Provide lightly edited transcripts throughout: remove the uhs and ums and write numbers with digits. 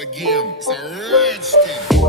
again. It's a rich thing.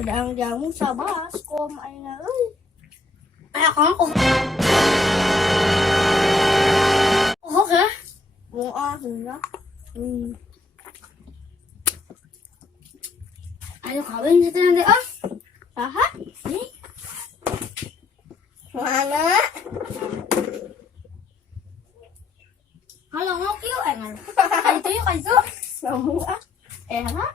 Kadang jamu sa baskom ay na ay ako ka mo na ayo kawin sa tanong ah lahat mana halo mo kiyo ay man ay tayo kayo semua ha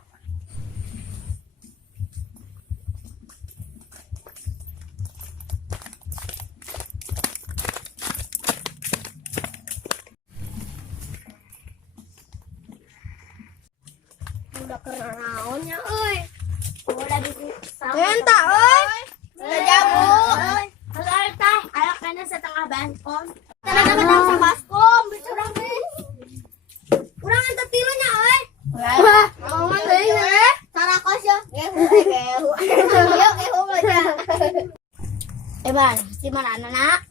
udah kena naonnya euy udah bisa tenta euy udah jamu halo teh ayo kana setengah baskom teman-teman sa baskom bicara teh urang ente tilunya euy mau mah deui we sarakos ya gehu aja ban di mana anak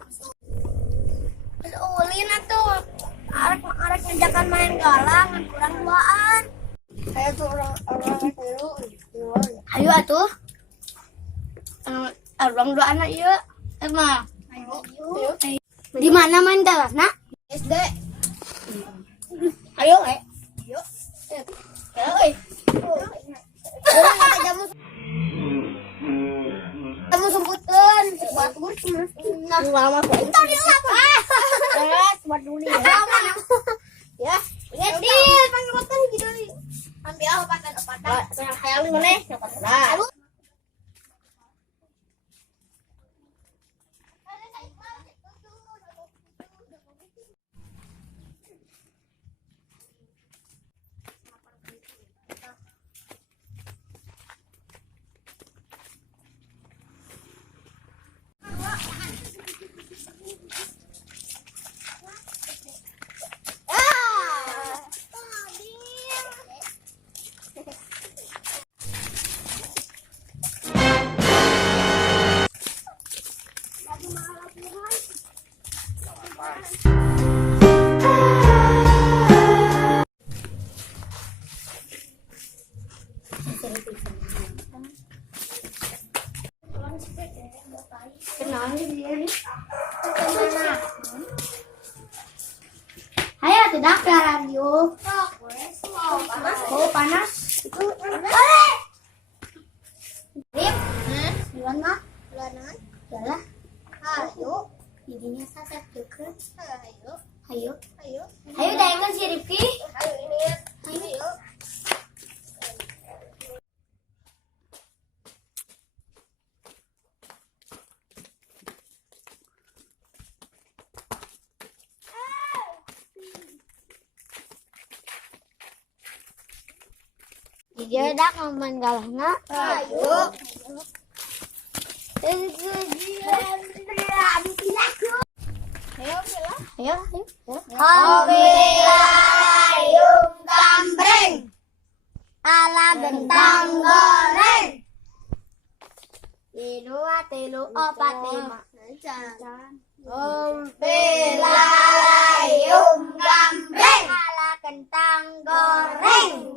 ulin atuh arek ngejakan main galang kurang duaan. Ayo tuh orang dulu. Ayo atuh. Orang dua anak yuk. Emang. Ayo. Di mana main galas, Nak? SD. Ayo, Yuk. Ayo, Kamu semputkeun buat urus. Nah, lama kok. Entar dia apa? Buat dulu ya. Ya. Deal, panggil gitu. Ambil opatan. Yang khayal mana? Yang opatan. Ayo tidak ke radio. Oh panas. Itu. Rip. Gimana? Bulanan. Yalah. Ayo. Didinya saset juga. Ayo. Ayo daengkeun si Rifki. Ayo ini. Ayo. Dia dak main galahna. Ayo. Ayo. Hobilayung gambreng ala gentang goreng. 2, 3, 4, 5. Hobilayung gambreng ala gentang goreng.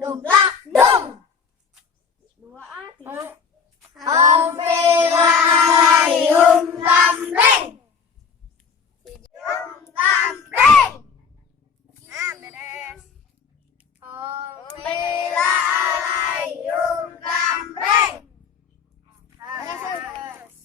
Dumplak dum. Hobilayung gambreng. Beres. Hobilayung gambreng. Beres.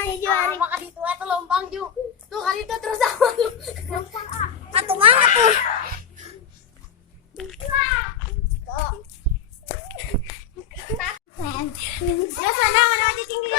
na ni Juari. Maka dito ato lompang Ju. Tuh kali itu terus ako. Lompang ah. Ato nga ato. Ya sana mana aja tinggi.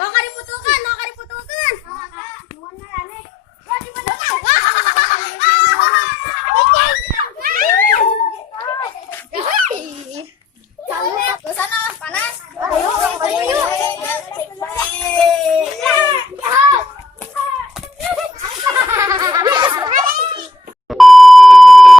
Lo ka diputukan, lo ka diputukan. Sana panas. Ayo, ayo.